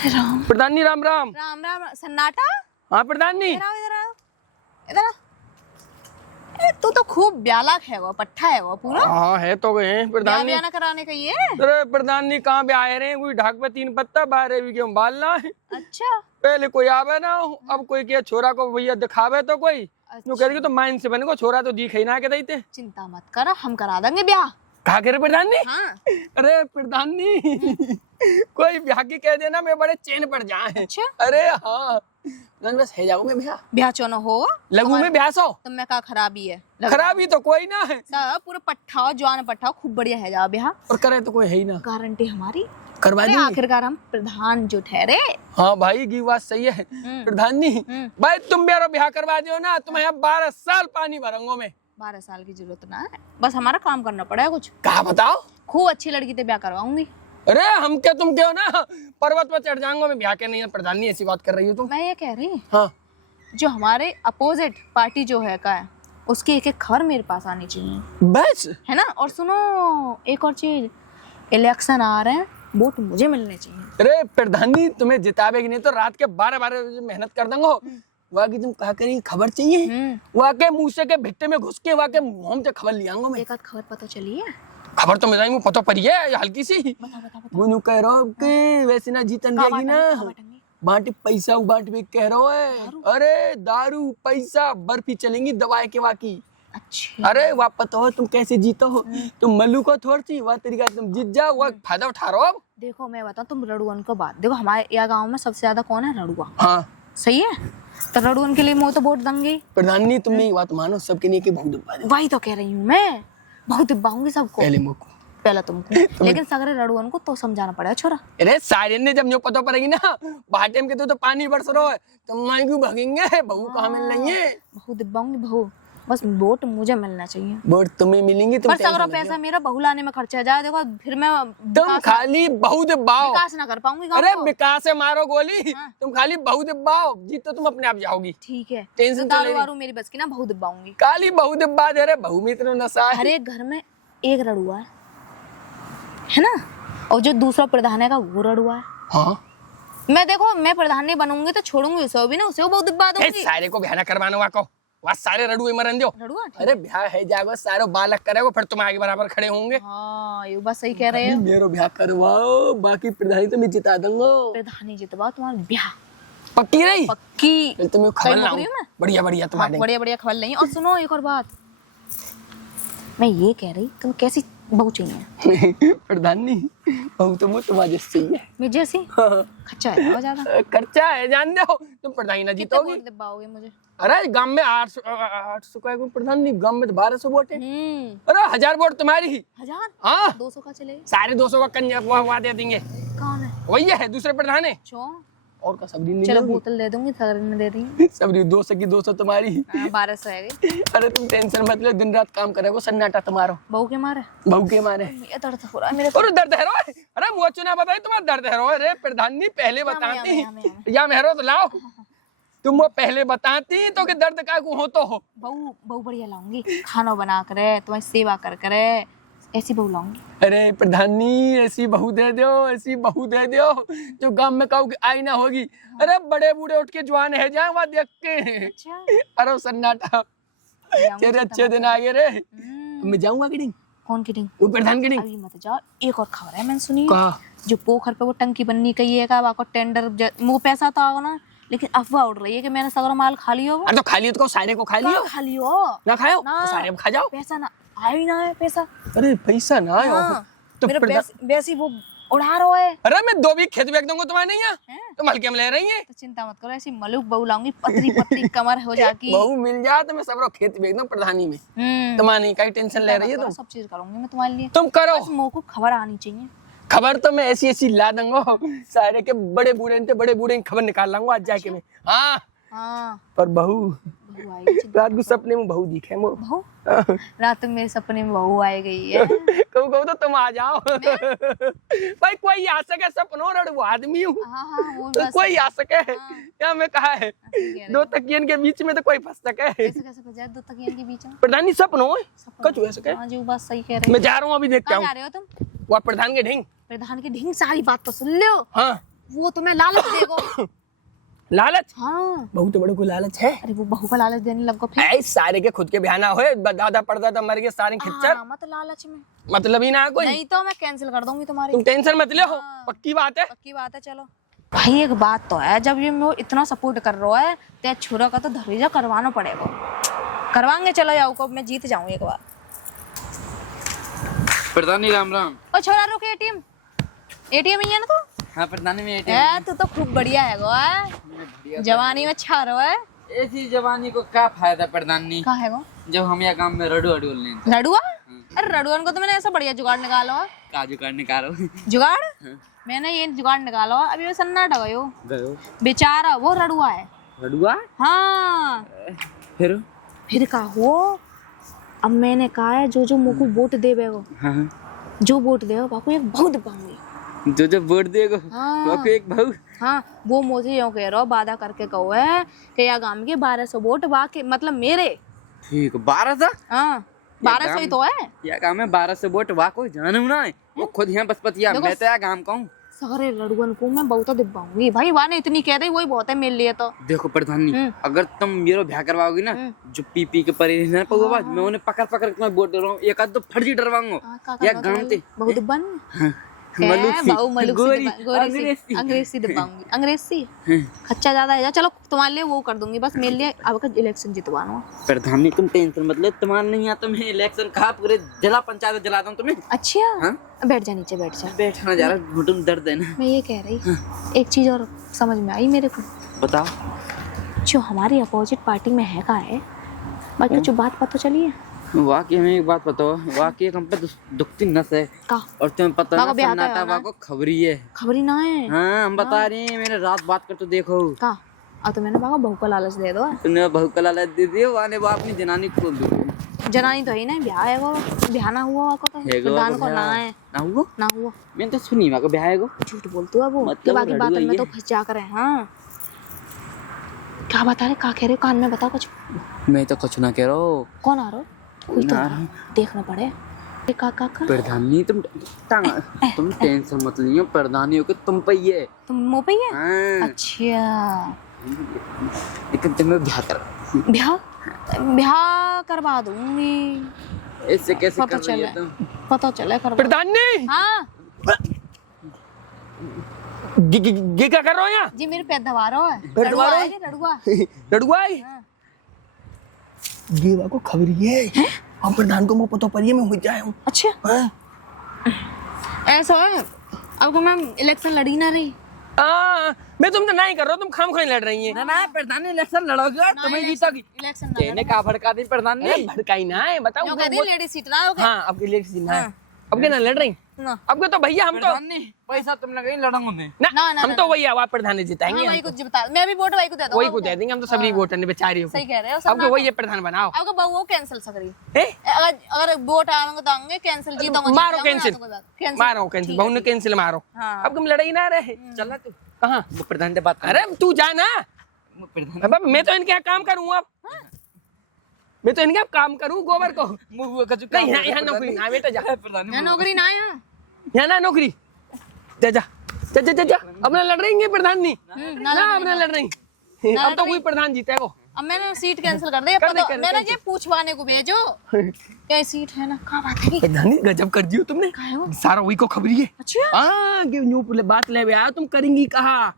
अरे राम। प्रधान जी राम राम। राम राम सन्नाटा। हाँ प्रधान जी। इधर आओ इधर आओ इधर आओ। तू तो खूब ब्यालक है वो, पट्टा है वो पूरा। हाँ है तो गए प्रधान जी। ब्याह ना कराने का ये। अरे प्रधान जी कहाँ पे आए रहे, कोई ढाक पे 3 पत्ता 12 भी क्यों बालना है। अच्छा पहले कोई आवे ना, अब कोई के छोरा को भैया दिखावे तो कोई जो करेगी तो माइन से बने को छोरा तो दिखे ना के देते। चिंता मत कर, हम करा देंगे ब्याह। कहा करे प्रधान जी। हाँ। अरे प्रधान जी कोई ब्याह की कह देना मैं बड़े चैन पड़ जाए। अच्छा। अरे हाँ बस है जाऊंगे ब्याह। ब्याह चोनो हो लगू में ब्याह सो तुम में का खराबी है। खराबी तो कोई ना है, सब पूरा पट्टा जवान पट्टा खूब बढ़िया है जा ब्याह। और करे तो कोई है ही ना। गारंटी हमारी करवा दी आखिरकार हम प्रधान जो ठहरे। हाँ भाई की बात सही है प्रधान जी। भाई तुम मेरा ब्याह करवा दियो ना, तुम्हें अब 12 साल पानी भरंगो में। 12 साल की जरूरत ना है, बस हमारा काम करना पड़ेगा कुछ। कहा बताओ। खूब अच्छी लड़की से ब्याह करवाऊंगी। अरे हम क्या तुम क्यों ना पर्वत पर चढ़ जाऊंगा मैं, ब्याह के नहीं है प्रधान जी, ऐसी बात कर रही हो तुम। मैं ये कह रही हाँ जो हमारे अपोजिट पार्टी जो है का है उसकी एक एक खबर मेरे पास आनी चाहिए, बस है ना। और सुनो एक और चीज, इलेक्शन आ रहे हैं, वोट मुझे मिलने चाहिए। अरे प्रधान जी तुम्हें जितावेगी नहीं तो रात के 12 बजे मेहनत कर दूंगा। वहाँ की तुम कहा करी खबर चाहिए, वहाँ के मुँह से के भिट्टे में घुस के वहाँ के मुँह से खबर ले आऊंगा मैं। एक आध खबर पता चली है? खबर तो मेरा पता पड़ी है हल्की सी। बता बता बता। वो कह रहा हूँ कि वैसे ना जीतन देगी ना, बांटी पैसा बांट भी कह रहा है। अरे दारू पैसा बर्फी चलेंगी दवाई के वाकी। अच्छा। अरे वहाँ पता हो तुम कैसे जीतो हो, तुम मल्लू को थोड़ी वह तरीका तुम जीत जाओ, वह फायदा उठा रहे हो। अब देखो मैं बताऊँ, तुम रड़ुअन को बात देखो, हमारे यहाँ गाँव में सबसे ज्यादा कौन है? रड़ुआ। हाँ सही है, तो रड़ुअन के लिए मैं तो वोट दूंगी। प्रधान जी तुम मेरी बात मानो, सबके लिए की बहुत डिब्बा दे। वही तो कह रही हूँ मैं, बहुत डिब्बाऊंगी सबको। पहले मुझको पहले तुमको लेकिन सगरे रड़ुअन को तो समझाना पड़ेगा छोरा। अरे सारे ने जब न्यू पता पड़ेगी ना बाटे में के तो पानी बरस रहा है, तुम माई क्यों भागेंगे, बहू कहाँ मिल रही है। बहू दिब्बाऊंगी बहू, बस वोट मुझे मिलना चाहिए। वोट तुम्हें मिलेंगे, तुम पर सगरा पैसा मेरा बहू लाने में खर्चा जाए, देखो फिर मैं तुम खाली बहू दिब्बाओ, विकास ना कर पाऊंगी गाँव अरे को। विकास से मारो गोली। तुम खाली बहू दिब्बाओ, जीत तो तुम अपने आप जाओगी। ठीक है, टेंशन तो दारू वारू मेरी बस की ना, बहू दिब्बाऊंगी। काली बहू दिब्बा दे रहे, बहू में इतना नशा है। हर एक घर में एक रड़ुआ है ना, और जो दूसरा प्रधान है का वो रड़ुआ है। हाँ मैं देखो मैं प्रधान नहीं बनूंगी तो छोड़ूंगी उसे भी ना, उसे बहुत दिब्बा दूंगी। सारे को ब्याह करवाना वाको, वह सारे रड़ुए मरन दो। रड़ुआ अरे ब्याह है जागो, सारे बालक करेगो, फिर तुम आगे बराबर खड़े होंगे। हाँ ये बात सही कह रहे हो। मेरा ब्याह करवाओ, बाकी प्रधानी तो मैं जिता दूंगा। प्रधानी जितवा तुम्हारा ब्याह पक्की रही? पक्की। तुम्हें खबर सही लाऊं बोल रही हूं मैं? बढ़िया बढ़िया तुम्हारे। बढ़िया बढ़िया खबर नहीं। और सुनो एक और बात, मैं ये कह रही तुम कैसी बहू चाहिए? प्रधान जी बहू तो मुझे तुम्हारे जैसी चाहिए। मैं जैसी? हाँ। खर्चा है बहुत ज्यादा। खर्चा है जान दो, तुम प्रधानी ना कितने जीतोगी। वोट दिब्बाओगे मुझे? अरे गांव में 800 का प्रधान जी, गांव में तो 1200 वोट है। अरे 1000 वोट तुम्हारी ही। 1000? हाँ 200 का चले? सारे 200 का कन्या दे देंगे। कौन है? वही है दूसरे प्रधान है। और का सबरी नहीं चलो लोगी? बोतल दे दूंगी, सगरे में दे देंगे। सबरी 200 की 200 तुम्हारी। 1200 है गई। अरे तुम टेंशन मत लो, दिन रात काम करेगो, सन्नाटा तुम्हारो। बहू के मारे? बहू के मारे। ये दर्द हो रहा है मेरे। और दर्द है रो, अरे मुँह चुना बताई तुम्हारा दर्द है रो। अरे प्रधान जी पहले बताती या मेहरो तो लाओ, तुम वो पहले बताती तो कि दर्द का को हो तो हो। बहू बहू बढ़िया लाऊंगी, खाना बना करे, तुम्हारी सेवा कर करे, ऐसी बहू लाऊंगी। अरे प्रधान जी ऐसी बहू दे दो, ऐसी बहू दे दो जो गांव में कहो आई ना होगी। अरे बड़े बूढ़े उठ के जवान है जाए वहाँ देख के। अच्छा अरे सन्नाटा, तेरे अच्छे दिन आ गए रे। मैं जाऊंगा किडिंग। कौन किडिंग? वो प्रधान किडिंग। अभी मत जाओ, एक और खबर है मैंने सुनी। कहा? जो पोखर पे वो टंकी बननी कही है का, वाको टेंडर मुँह पैसा तो आओ ना, लेकिन अफवाह उड़ रही है कि मैंने सगरा माल खा लियो। अरे तो खा लियो तो सारे को खा लियो। खा लियो ना खाओ ना, तो सारे खा जाओ। पैसा ना आया ही ना है पैसा। अरे पैसा ना आयो तो मेरे वैसी वो उड़ा रहा है। अरे मैं 2 बीघ खेत बेच दूंगा तुम्हारे नहीं है, तुम हल्के में ले रही है। तो चिंता मत करो, ऐसी मलूक बहू लाऊंगी, पतली पतली कमर हो जाएगी। बहू मिल जाए तो मैं सब खेत बेच दूं प्रधानी में। तुम्हारी कहीं टेंशन ले रही है तुम? सब चीज करूंगी मैं तुम्हारे लिए, तुम करो। बस मुंह को खबर आनी चाहिए। खबर तो मैं ऐसी ऐसी ला दूंगा, सारे के बड़े बूढ़े की खबर निकाल लाऊंगा आज जाके मैं। हाँ हाँ पर बहू रात को सपने में बहू दिखे वो। बहू रात में सपने में बहू आई गई है। कहू तो तुम आ जाओ। भाई कोई आ सके, सपनों रड़ वो आदमी हूँ। तो कोई आ सके क्या मैं कहा है, 2 तकियन के बीच में तो कोई फंस सके। कैसे फंस जाए 2 तकियन के बीच में? प्रधान जी सपनों कछु ऐसे के। हाँ जी बात सही कह रहे हो। मैं जा रहा हूँ अभी देख के आऊँ। जा रहे हो तुम? वह प्रधान के ढिंग। प्रधान की ढिंग, सारी बात तो सुन लो। हाँ वो तुम्हें लालच देगो। लालच? हाँ बहुत बड़े को लालच है। अरे वो बहू का लालच देने लग गो फिर। ऐ सारे के खुद के बयाना होए, दादा पड़दा तो मर गए सारे खिच्चर। हाँ, मत लालच में। मतलब ही ना है कोई। नहीं तो मैं कैंसिल कर दूंगी तुम्हारी। तुम टेंशन मत ले हो। हाँ। पक्की बात है। पक्की बात है। चलो भाई एक बात तो है, जब ये मैं इतना सपोर्ट कर रहा है तो छुरा का तो धरीजा करवाना पड़ेगा। करवाएंगे, चलो जाओ को मैं जीत जाऊं एक बार। प्रधानी राम राम। ओ छोरा रुक, एटीएम एटीएम ही है ना तू? हाँ प्रधानी में ए तू तो खूब बढ़िया है गो है, जवानी में छा रहा है। ऐसी जवानी को क्या फायदा प्रधानी, कहाँ है गो जब हम यहाँ गांव में रडू अडूल नहीं। रडुआ? अरे रडुअन को तो मैंने ऐसा बढ़िया जुगाड़ निकाला है। काजू काटने का जुगाड़? मैंने ये जुगाड़ निकाला है, अभी वो सन्नाटा गयो गयो बेचारा, वो रडुआ है। रडुआ? हाँ फिर का हो। अब मैंने कहा है जो मुझको वोट देवे वो, हाँ जो वोट देवे बापू एक बहुत दिखाऊंगी। जो वोट देगो हाँ। वो को एक भाऊ। हाँ वो मुझे यूँ कह रहा वादा करके कहो है कि या गांव के 1200 वोट बाकी मतलब मेरे। ठीक 1200? हाँ 1200 ही तो है। या गांव में 1200 वोट वा कोई जानू ना है, वो खुद यहाँ बसपतिया, मैं तो यहाँ गांव का हूँ। सारे लड़ुअन को मैं बहुत दिखाऊंगी भाई, वाने इतनी कह रही वही बहुत है मेरे लिए तो। देखो प्रधानी, अगर तुम मेरा ब्याह करवाओगी ना, जो पी के परे ना पहुआ, मैं उन्हें पकड़ पकड़ के मैं वोट दे रहा हूँ, एक आध तो फर्जी डरवाऊंगा या गांव ते बहुत बन अंग्रेजी दबाऊंगी, अंग्रेजी खच्चा ज्यादा है। चलो तुम्हारे लिए वो कर दूंगी, बस मेरे लिए अब का इलेक्शन जितवाना। प्रधानी तुम टेंशन मत लो, तुम्हारा नहीं आता मैं इलेक्शन कहा पूरे जिला पंचायत जला दूं तुम्हें। अच्छा हाँ? बैठ जा नीचे, बैठ जा। बैठना जा रहा घुटन में दर्द है ना। मैं ये कह रही एक चीज और समझ में आई मेरे को। बताओ। जो हमारी अपोजिट पार्टी में है का है, बाकी जो बात पता चली है। वाकई में एक बात बताओ, वाकई हम पे दुखती नस है का? और तुम्हें पता बाको है ब्याह का सन्नाटा है ना? वाको खबरी है। खबरी ना है। हाँ हम बता रहे हैं, मैंने रात बात कर तो देखो। का अब तो मैंने बाबा बहू का लालच दे दो। तुमने बहू का लालच दे दिया, वाने वो अपनी जनानी खोल दो। जनानी तो ही ना, ब्याह है वो, ब्याह ना हुआ वाको तो प्रधान को ना है ना हुआ, ना हुआ। मैंने तो सुनी वाको ब्याह है वो। झूठ बोलते हो वो, मतलब बाकी बात लड़ू में तो फंस जा कर है। हाँ क्या बता रहे, क्या कह रहे, कान में बताओ कुछ। मैं तो कुछ ना कह रहा हूँ। कौन आ रहा? कोई तो ना आ रहा। देखना पड़े। का प्रधानी तुम टेंशन मत लियो, प्रधानी हो के तुम पे ही है। तुम मुंह पे ही है? हाँ। अच्छा लेकिन तुम्हें ब्याह कर, ब्याह करवा दूंगी। ऐसे कैसे पता कर रही है चले, तुम? पता चले करवा। प्रधानी हाँ ये क्या कर रहे हो यहाँ? जी मेरे पैर दबा रहा है। पैर दबा रहा है? लड़ुआ लड़ुआ हाँ। ये वाको खबरी है। हम प्रधान को पता पड़ी मैं हो जाए हूँ। अच्छा हाँ? ऐसा है, अब मैं इलेक्शन लड़ी ना रही। मैं तुमसे नहीं कर रहा हूँ, तुम खाम खाई लड़ रही है। ना प्रधानी इलेक्शन लड़ोगे और तुम्हें जीतोगी। इलेक्शन कहने का भड़का दी प्रधानी। अरे भड़काई ना है, बताओ। जो कहती है लेडी सीट ना हो गया। हाँ अब लेट सीना है। अब क्या ना लड़ रही ना अब तो भैया हम तो प्रधानी पैसा तुम लगाई लड़ूंगा मैं। ना, हम तो वही आवाज प्रधान जिताएंगे। वही कुछ बता, मैं भी वोट वही को दे दूंगा। वही को दे देंगे हम तो, सभी वोट ने बेचारी हो। सही कह रहे हो। अब वही है प्रधान बनाओ। आपका बहु वो कैंसिल सकरी। ए? अगर वोट आएंगे तो आएंगे, कैंसिल जीतोगे मारो कैंसिल, मारो कैंसिल, बहु ने कैंसिल मारो। हाँ। अब तुम लड़ाई ना रहे। चला तू कहाँ? वो प्रधान से बात कर। अरे तू जा ना। प्रधान अब मैं तो इनके यहाँ काम करूँ अब। मैं तो इनके यहाँ काम करूँ गोबर को। नहीं यहाँ नौकरी ना बेटा, जा प्रधानी नौकरी ना है। यहाँ ना नौकरी, जा जा जा जा जा। अब ना लड़ रही प्रधान नहीं ना, अब ना लड़ रही। अब तो कोई प्रधान जीते को। अब मैंने सीट कैंसिल कर दी। अब तो मैंने ये पूछवाने को भेजो क्या सीट है ना। कहाँ बात है? प्रधानी गजब कर दियो तुमने। कहाँ है वो? सारा वही को खबरी है। अच्छा हाँ कि न्यू बात ले आया, तुम करेंगी कहा?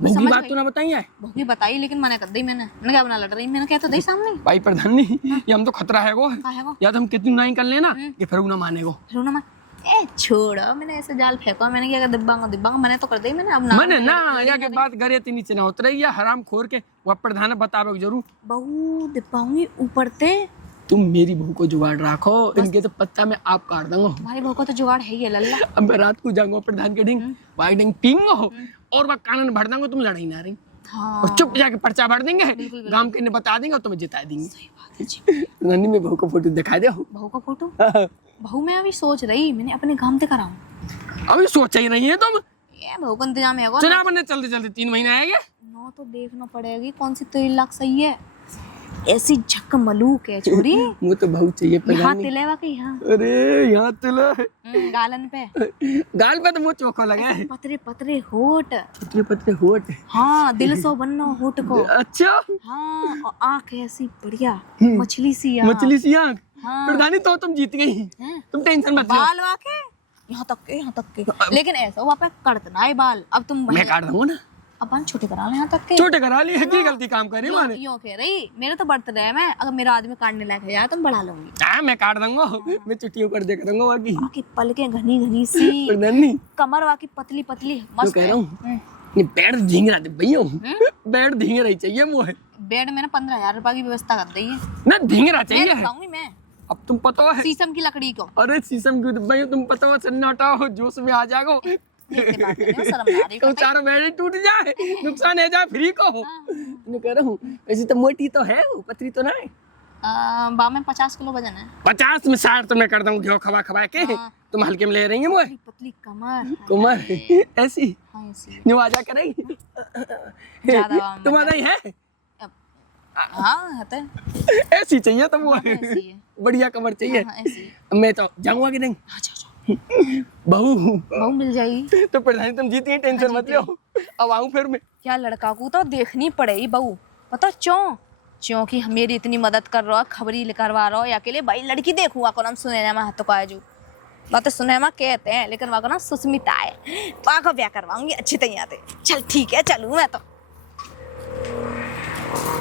भूखी बात तो ना बताइए। भूखी बताई लेकिन मना कर दी मैंने क्या बना लड़ रही, मैंने कहा तो दे सामने। भाई प्रधान नहीं, ये हम तो खतरा है वो। या तो हम कितनी नहीं कर लेना ये फिर ना माने को। फिर ना ए छोड़ो, मैंने ऐसे जाल फेंका, मैंने क्या दिब्बांगा मैंने तो कर दी मैंने। अब ना मैंने ना या के बात करे तो नीचे ना उतरे या हराम खोर के वो प्रधान बतावे जरूर। बहू दिब्बांगी ऊपर ते। तुम मेरी बहू को जुगाड़ रखो, इनके तो पत्ता में आप काट दूंगा। तुम्हारी बहू को तो जुगाड़ है ही लल्ला। अब मैं रात को जाऊंगा प्रधान के डिंग वाई डिंग पींगो और वह कानन भर दूंगा, तुम लड़ाई ना रही। हाँ। और चुप जाके पर्चा भर देंगे, गांव के ने बता देंगे और तुम्हें जिता देंगे। नन्ही में बहू का फोटो दिखा दो। बहू का फोटो? बहू मैं अभी सोच रही मैंने अपने गांव से कराऊं। अभी सोचा ही नहीं है तुम। ये बहू का इंतजाम है चुनाव बनने चलते चलते 3 महीने आएंगे। ना तो देखना पड़ेगी कौन सी 3 लाख सही है। ऐसी झक मलूक है छोरी। मुझे तो बहुत चाहिए यहाँ प्रधानी। तिलेवा के यहाँ अरे यहाँ तिला गालन पे गाल पे तो मुँह चोखा लगा है। पतरे पतरे होठ। पतले पतले होठ। हाँ दिल सो बनना होठ को। अच्छा हाँ और आँख ऐसी बढ़िया मछली सी आँख। मछली सी आँख। हाँ। प्रधानी तो तुम जीत गई। हैं? तुम टेंशन मत लो। बाल वाके यहाँ तक के लेकिन ऐसा हुआ पे कटना है बाल। अब तुम मैं काट दूंगा ना। अपन छोटे करा ले यहाँ तक के। छोटे करा लिए की गलती काम करी मैंने। यूं कह रही मेरे तो बर्थडे है मैं अगर मेरा आदमी काटने लायक है यार तुम बढ़ा लूंगी। हाँ मैं काट दूंगा। मैं चुटियों कर दे करूंगा बाकी। आँखें पलकें घनी घनी सी प्रधानी कमर वाकी पतली पतली तो मस्त कह है। रहा हूँ ये बेड धींगरा दे भैया। बेड धींगरा ही चाहिए मुझे। बेड में ना 15,000 रुपए की व्यवस्था कर दी है। ना धींगरा मैं चाहिए। दिखाऊंगी मैं अब तुम पता है। शीशम की लकड़ी को। अरे शीशम की भाई तुम पता हो सन्नाटा हो जोश में आ जाओ। देखते बात करें, शर्म ना आ रही तो पता है? चारों बेड टूट जाए नुकसान है जाए फ्री को। मैं कह रहा हूँ ऐसी तो मोटी तो है वो पतली तो नहीं। बा में 50 किलो वजन है। 50 में 60 तो मैं कर दूँ घियो खवा खवा के। हाँ। तुम हल्के में ले रही है मुझे। पतली पतली कमर। कुमार ऐसी हाँ ऐसी जो आजा करेगी। ज्यादा तुम्हारा ही है। हाँ है तो ऐसी चाहिए तो वो ऐसी है। बढ़िया कमर चाहिए। हाँ ऐसी मैं तो जाऊंगा कि नहीं। अच्छा अच्छा बहू बहू मिल जाएगी। तो प्रधानी तुम जीती टेंशन मत लो। अब आऊं फिर मैं। क्या लड़का को तो देखनी पड़ेगी बहू पता क्यों कि मेरी इतनी मदद कर रहा है खबरी करवा रहा है अकेले भाई लड़की देखूंगा को नाम सुनैना में हाथों का जो बात सुनैना कहते हैं लेकिन वहाँ का नाम सुस्मिता है। वहाँ का ब्याह करवाऊंगी अच्छी तैयार चल ठीक है चलूँ मैं तो।